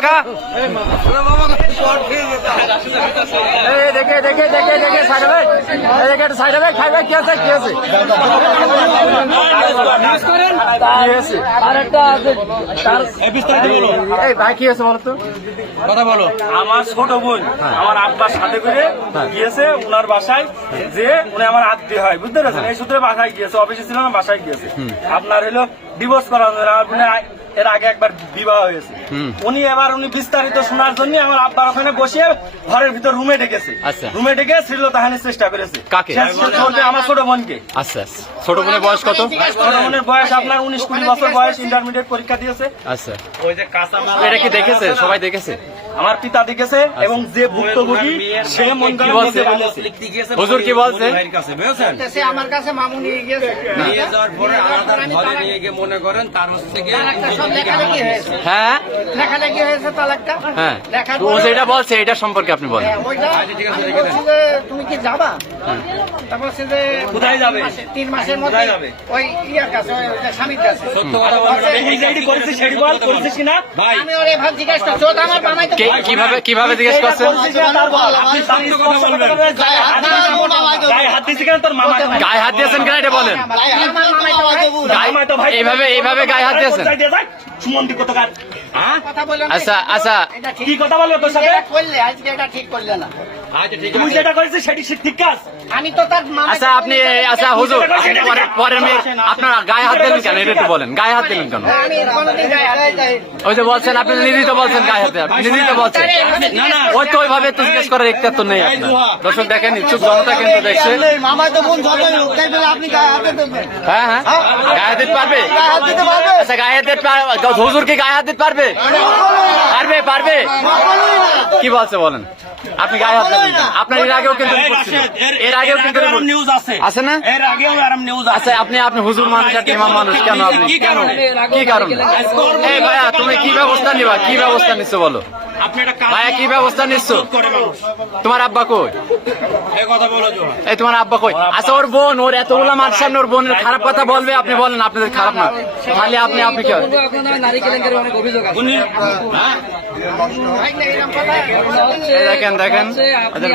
কাকা দেখে দেখে দেখে দেখে সাইড হবে দেখে সাইড হবে খাইবে কি আছে কি আছে এই ভাই কি আছে বলো তো কথা বলো। আমার ছোট বোন আমার আব্বার সাথে করে গিয়েছে উনার বাসায়, যে উনি আমার আত্মীয় হয়, বুঝতে পারছেন? এই সূত্রে বাসায় গিয়েছে, অফিসে ছিল না, বাসায় গিয়েছে। আপনার হলো ডিভোর্স করা এর আগে একবার বিবাহ হয়েছে। উনি বিস্তারিত শোনার জন্য আমার আব্বার ওখানে বসিয়ে ঘরের ভিতর রুমে ডেকেছে। রুমে ডেকে শ্লীলতাহানির চেষ্টা করেছে আমার ছোট বোনকে। আচ্ছা, ছোট বোনের বয়স কত? ছোট বোনের বয়স আপনার 19-20 বছর বয়স, ইন্টারমিডিয়েট পরীক্ষা দিয়েছে। আচ্ছা, এটা কি দেখেছে? সবাই দেখেছে? আমার পিতা দেখেছে এবং যে ভুক্তভোগী সে মন কি বলছে? হুজুর কি বলছে? আমার কাছে মামু নিয়ে গেছে, নিয়ে যাওয়ার পরে আলাদা ঘরে নিয়ে গিয়ে মনে করেন তার হচ্ছে গিয়ে হ্যাঁ লেখালেখি হয়েছে তালাকটা। হ্যাঁ, তো ও যেটা বলছে এটা সম্পর্কে আপনি বলেন। তুমি কি যাবা? তারপর সে যে কোথায় যাবে? 3 মাসের মধ্যে ওই ইয়ার কাছে, ওই স্বামীর কাছে। সত্য কথা বলবেন। আমি ওরে ভাব জিজ্ঞাসা করছি, ও তো আমার বানাই তো কিভাবে কিভাবে জিজ্ঞেস করছেন? গায়ে হাত দিয়েছেন কেন এটা বলেন? এইভাবে এইভাবে গায়ে হাত দিয়েছেন? কথা বললাম। আচ্ছা আচ্ছা, কি কথা বলবো তোর সাথে? করলে আজকে এটা ঠিক করলে না। তুমি যেটা করেছিস সেটি ঠিক কাজ। আমি তো তার মামা। আচ্ছা আপনি, আচ্ছা হুজুর, পরের মেয়ে আপনার গায়ে হাত দিলেন কেন? এটা একটু বলেন, গায়ে হাত দিলেন কেন? আমি কোনদিন গায়ে হাত দেই না। ওই যে বলছেন, আপনি নিজেই তো বলছেন গায়ে হাতে, আপনি নিজেই তো বলছেন। ওই তো ওইভাবে তো জিজ্ঞেস করার ইচ্ছা তো নেই আপনার। দর্শক দেখেন, ইচ্ছুক জনতা কিন্তু দেখছে। মামা তো বোন যত লোক তাই বলে আপনি গায়ে হাত দেবেন? হ্যাঁ হ্যাঁ, গায়ে হাত দিতে পারবে? গায়ে হাত দিতে পারবে? আচ্ছা, গায়ে হাত দিতে হুজুর কি গায়ে হাত দিতে পারবে? পারবে পারবে। কি বলছে বলেন? আপনি গায়ে হাত দেবেন কেন? আপনার এর আগেও কিন্তু এর আগেও কিন্তু নিউজ আছে আছে না? এর আগেও আরাম নিউজ আছে। আচ্ছা, আপনি হুজুর মানুষ আর ইমাম মানুষ, কেন আপনি কেন কি কারণ? এই ভাইয়া, তুমি কি ব্যবস্থা নিবা? কি ব্যবস্থা নিচ্ছ বলো ভাইয়া, কি ব্যবস্থা নিচ্ছ? তোমার আব্বা কই? এই তোমার আব্বা কই? আচ্ছা, ওর বোন, ওর এতগুলা মার সামনে ওর বোনের খারাপ কথা বলবে, আপনি বলেন আপনাদের খারাপ না? তাহলে আপনি আপনি কি দেখেন দেখেন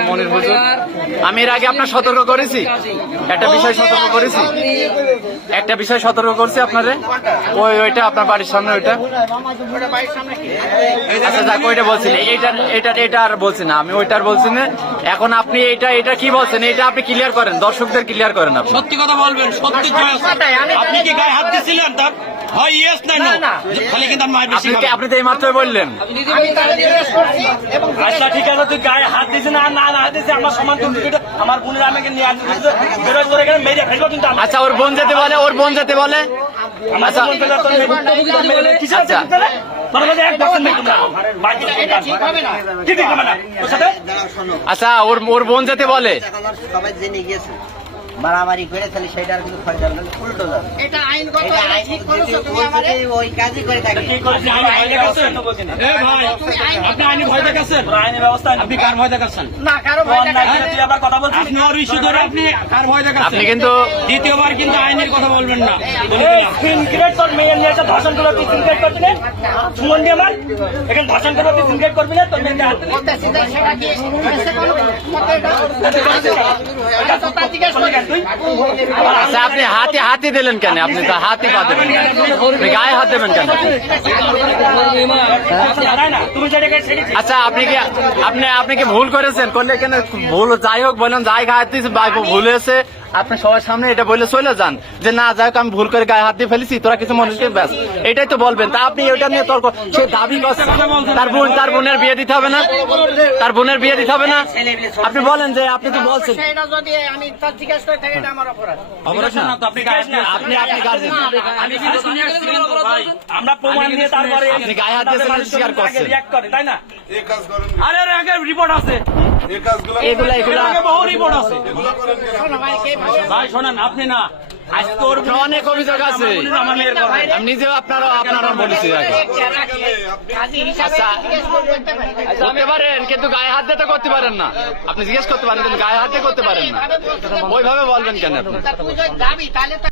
মনির হুজুর, আমি এর আগে আপনার সতর্ক করেছি, একটা বিষয় সতর্ক করেছি, একটা বিষয় সতর্ক করছি আপনারে। ওইটা আপনার বাড়ির সামনে, ওইটা আচ্ছা যাক, ওইটা বলছি না, এটা আর বলছি না আমি, ওইটার বলছি না। এখন আপনি এটা কি বলছেন, এটা আপনি ক্লিয়ার করেন, দর্শকদের ক্লিয়ার করেন। আপনি সত্যি কথা বলবেন, সত্যি। আপনি কি গায়ে হাত দিয়েছিলেন? তার হয় ইয়েস না খালি কিন্তু আপনি তো এই মাত্রই বললেন। আচ্ছা ঠিক আছে, তুই গায়ে হাত দিস না, না হাত দিস আমার সমান, আমার বোনের আমাকে নিয়ে আসবে বেরোয় করে গেলে মেরে ফেলবো কিন্তু। আচ্ছা, ওর বোন যেতে বলে, ওর বোন যেতে বলে। আচ্ছা আচ্ছা, ওর বোন যেতে বলে। সবাই জেনে গেছে মারামারি করে, তাহলে সেটা আর কিন্তু ফয়দা হবে, উল্টো যাবে। এটা আইনগত, এটা ঠিক করেছো তুমি আমারে, ওই কাজই করে থাকি। কি করেছি আমি ভয় দেখাচ্ছেন? এ ভাই, আপনি আইনি ভয় দেখাচ্ছেন? আইনি ব্যবস্থা আপনি কার ভয় দেখাচ্ছেন? না কারো ভয় দেখাচ্ছেন। তুই আবার কথা বলছিস? আপনি আর ইস্যু ধরে আপনি কার ভয় দেখাচ্ছেন? আপনি কিন্তু দ্বিতীয়বার কিন্তু আইনের কথা বলবেন না। সিনক্রেট তোর মেয়ে নিয়ে এসে ধর্ষণ করবে, তুই সিনক্রেট করবি না? সুমন দিয়ে আমার এখানে ধর্ষণ করবে, তুই সিনক্রেট করবি না? তোর মেয়েকে হাত দিবি? সেটা কি এসে কোনো মতে এটা তো তার জিজ্ঞাসা করে তুই। আচ্ছা, আপনি হাতে দিলেন কেন? আপনি তো হাতই পা দেবেন, আপনি গায়ে হাত দেবেন কেন? আচ্ছা, আপনি কি ভুল করেছেন? করলে কেন ভুল, যাই হোক বলেন, যাই গায়ে হাত দিয়েছে ভুল হয়েছে, আপনি সবার সামনে এটা বলে চলে যান যে না, যাই হোক আমি ভুল করে গায়ে হাত দিয়ে ফেলেছি, তোরা কিছু মানুষকে ব্যাস এটাই তো বলবেন। তা আপনি ওইটা নিয়ে তর্ক, সে দাবি করছে তার বোনের বিয়ে দিতে হবে না, তার বোনের বিয়ে দিতে হবে না। আপনি বলেন যে আপনি তো বলছেন, সেটা যদি আমি তার জিজ্ঞাসা করে থাকি, এটা আমার অপরাধ। আমরা প্রমাণ দিয়ে তারপরে আপনি গায়ে হাত দিয়েছেন স্বীকার করছেন, তাই না? আরে আগে রিপোর্ট আছে, এগুলা বহু রিপোর্ট আছে। শোনো ভাই, কে ভাই ভাই শোনেন, আপনি না আজকে ওর অনেক অভিযোগ আছে, আমি নিজেও আপনারা বলেছি কাজী হিসাবে জিজ্ঞেস করতে পারি। করতে পারেন, কিন্তু গায়ে হাত দিয়ে তো করতে পারেন না। আপনি জিজ্ঞেস করতে পারেন, কিন্তু গায়ে হাত দিয়ে করতে পারেন না। ওইভাবে বলবেন কেন আপনি? তুই যদি যাবি তাহলে